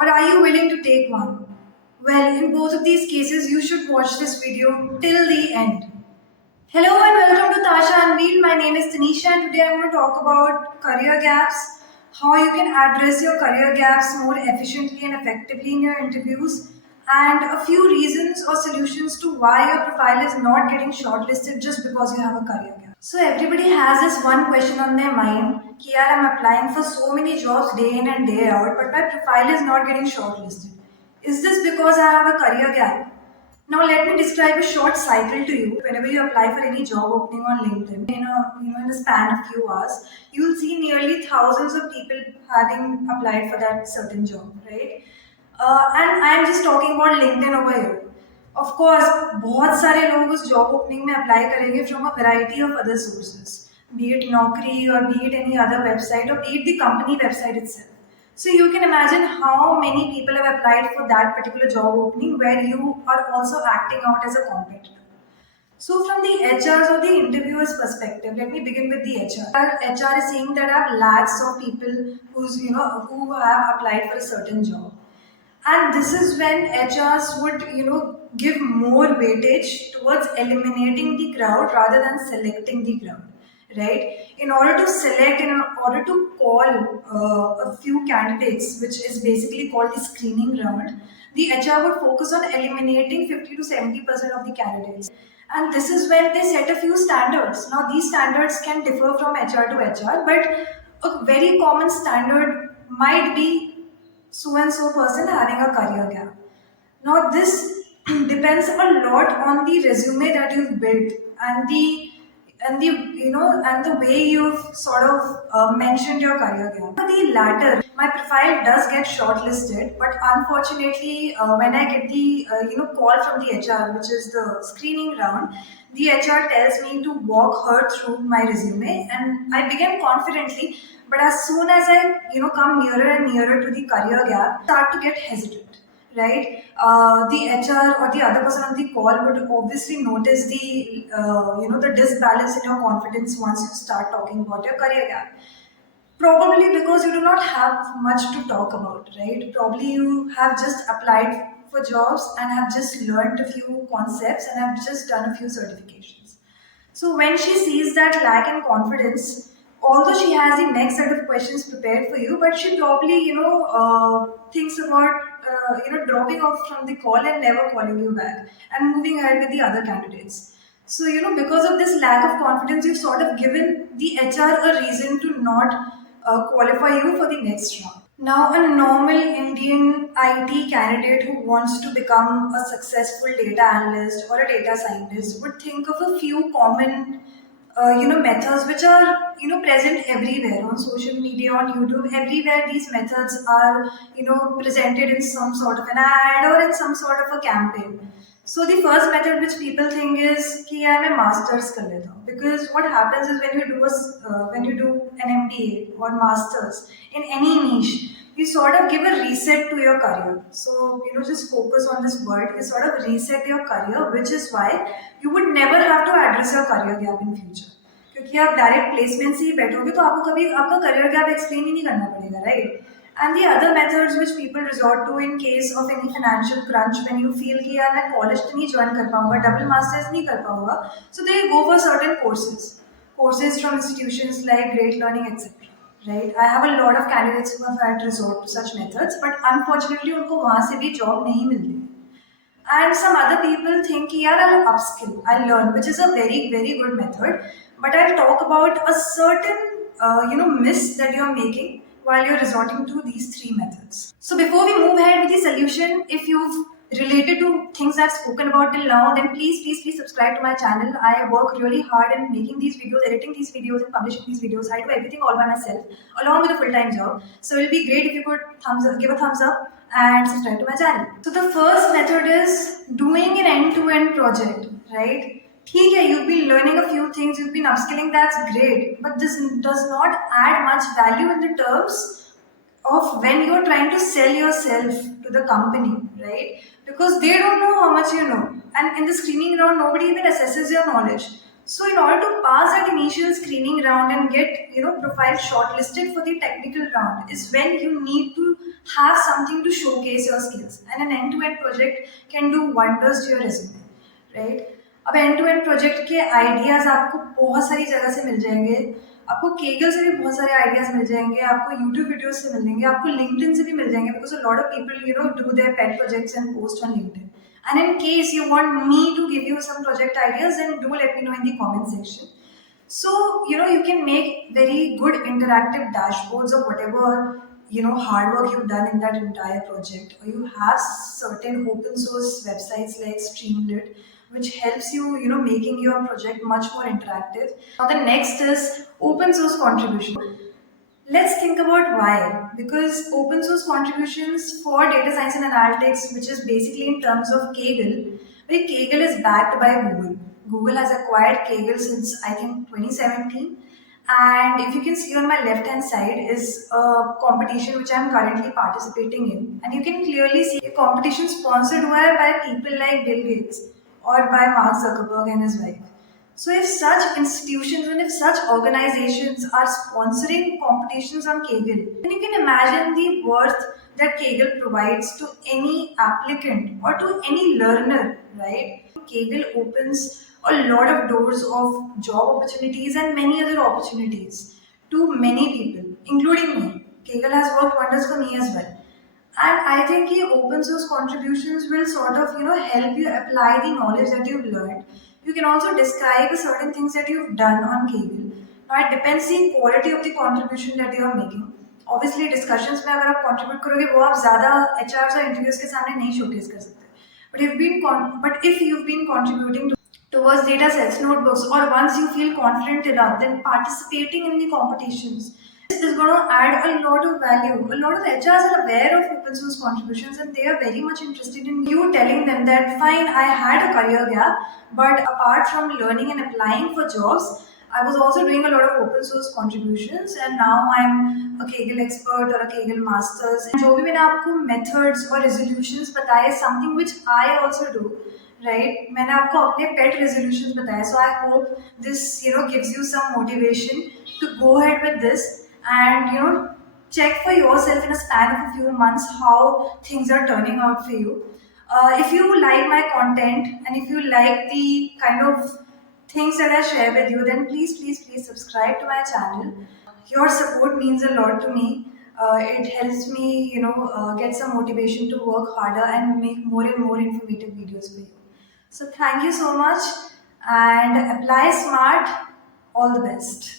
or are you willing to take one? Well, in both of these cases, you should watch this video till the end. Hello and welcome to Tasha Unveiled. My name is Tanisha and today I'm going to talk about career gaps, how you can address your career gaps more efficiently and effectively in your interviews, and a few reasons or solutions to why your profile is not getting shortlisted just because you have a career gap. So everybody has this one question on their mind, कि यार I'm applying for so many jobs day in and day out, but my profile is not getting shortlisted. Is this because I have a career gap? Now let me describe a short cycle to you. Whenever you apply for any job opening on LinkedIn, in a span of few hours, you'll see nearly thousands of people having applied for that certain job, right? And I'm just talking about LinkedIn over here. Of course, बहुत सारे लोग उस job opening में apply करेंगे from a variety of other sources, be it Naukri or be it any other website or be it the company website itself. So you can imagine how many people have applied for that particular job opening where you are also acting out as a competitor. So from the HR's or the interviewer's perspective, let me begin with the HR. HR is saying that I have lakhs of people who have applied for a certain job. And this is when HRs would, give more weightage towards eliminating the crowd rather than selecting the crowd, right? In order to select and in order to call a few candidates, which is basically called the screening round, the HR would focus on eliminating 50 to 70% of the candidates. And this is when they set a few standards. Now, these standards can differ from HR to HR, but a very common standard might be so and so person having a career gap. Now this depends a lot on the resume that you've built and the way you've sort of mentioned your career gap. For the latter, my profile does get shortlisted, but unfortunately, when I get the call from the HR, which is the screening round, the HR tells me to walk her through my resume, and I begin confidently. But as soon as I come nearer and nearer to the career gap, start to get hesitant. Right, the HR or the other person on the call would obviously notice the disbalance in your confidence once you start talking about your career gap. Probably because you do not have much to talk about, right? Probably you have just applied for jobs and have just learned a few concepts and have just done a few certifications. So when she sees that lack in confidence, although she has the next set of questions prepared for you, but she probably thinks about dropping off from the call and never calling you back and moving ahead with the other candidates. So because of this lack of confidence, you've sort of given the HR a reason to not qualify you for the next round. Now, a normal Indian IT candidate who wants to become a successful data analyst or a data scientist would think of a few common, methods which are, present everywhere on social media, on YouTube. Everywhere these methods are, presented in some sort of an ad or in some sort of a campaign. So the first method which people think is कि यार मैं masters कर लेता हूँ, because what happens is when you do an MBA or masters in any niche, you sort of give a reset to your career. So just focus on this word. You sort of reset your career, which is why you would never have to address your career gap in future. क्योंकि आप direct placement से ही बैठोगे तो आपको कभी आपका career gap explain ही नहीं करना पड़ेगा, right? And the other methods which people resort to in case of any financial crunch, when you feel कि यार मैं कॉलेज तो नहीं ज्वाइन कर पाऊंगा, डबल मास्टर्स नहीं कर पाऊंगा, so they go for certain courses from institutions like Great Learning, etc. Right? I have a lot of candidates who have had resort to such methods, but unfortunately उनको वहाँ से भी job नहीं मिलती. And some other people think कि यार I'll upskill, I'll learn, which is a very very good method. But I'll talk about a certain miss that you're making while you're resorting to these three methods. So before we move ahead with the solution, if you've related to things I've spoken about till now, then please subscribe to my channel. I work really hard in making these videos, editing these videos and publishing these videos. I do everything all by myself along with a full-time job. So it'll be great if you could give a thumbs up and subscribe to my channel. So the first method is doing an end-to-end project, right? ठीक है, you've been learning a few things, you've been upskilling, that's great, but this does not add much value in the terms of when you're trying to sell yourself to the company, right? Because they don't know how much you know, and in the screening round nobody even assesses your knowledge. So in order to pass that initial screening round and get profile shortlisted for the technical round is when you need to have something to showcase your skills. And an end-to-end project can do wonders to your resume, right? अब and to and project के ideas आपको बहुत सारी जगह से मिल जाएंगे. आपको Kaggle से भी बहुत सारे आइडियाज मिल जाएंगे, आपको यूट्यूब वीडियोस से मिलेंगे, आपको लिंक्डइन से भी मिल जाएंगे, because a lot of people do their pet projects and post on LinkedIn. And in case you want me to give you some project ideas, then do let me know in the comment section. So, you can make very good interactive dashboards of whatever, hard work you've done in that entire project. Or you have certain open source websites like Streamlit, which helps you, making your project much more interactive. Now, the next is open source contribution. Let's think about why. Because open source contributions for data science and analytics, which is basically in terms of Kaggle, where Kaggle is backed by Google. Google has acquired Kaggle since I think 2017. And if you can see on my left hand side is a competition which I'm currently participating in. And you can clearly see a competition sponsored by people like Bill Gates or by Mark Zuckerberg and his wife. So if such institutions and if such organizations are sponsoring competitions on Kaggle, then you can imagine the worth that Kaggle provides to any applicant or to any learner, right? Kaggle opens a lot of doors of job opportunities and many other opportunities to many people, including me. Kaggle has worked wonders for me as well. And I think the open source contributions will sort of, help you apply the knowledge that you've learned. You can also describe certain things that you've done on Kaggle. Now it depends the quality of the contribution that you are making. Obviously discussions में अगर आप contribute करोगे वो आप ज़्यादा HRs और interviews के सामने नहीं showcase कर सकते. But if you've been contributing towards data sets, notebooks, or once you feel confident enough, then participating in the competitions is going to add a lot of value. A lot of HRs are aware of open source contributions and they are very much interested in you telling them that fine, I had a career gap, but apart from learning and applying for jobs, I was also doing a lot of open source contributions and now I'm a Kaggle expert or a Kaggle masters. And जो भी मैंने आपको methods or resolutions बताए, something which I also do. Right, मैंने आपको अपने pet resolutions बताए, so I hope this gives you some motivation to go ahead with this and check for yourself in a span of a few months how things are turning out for you. If you like my content and if you like the kind of things that I share with you, then please subscribe to my channel. Your support means a lot to me. It helps me get some motivation to work harder and make more and more informative videos for you. So thank you so much and apply smart. All the best.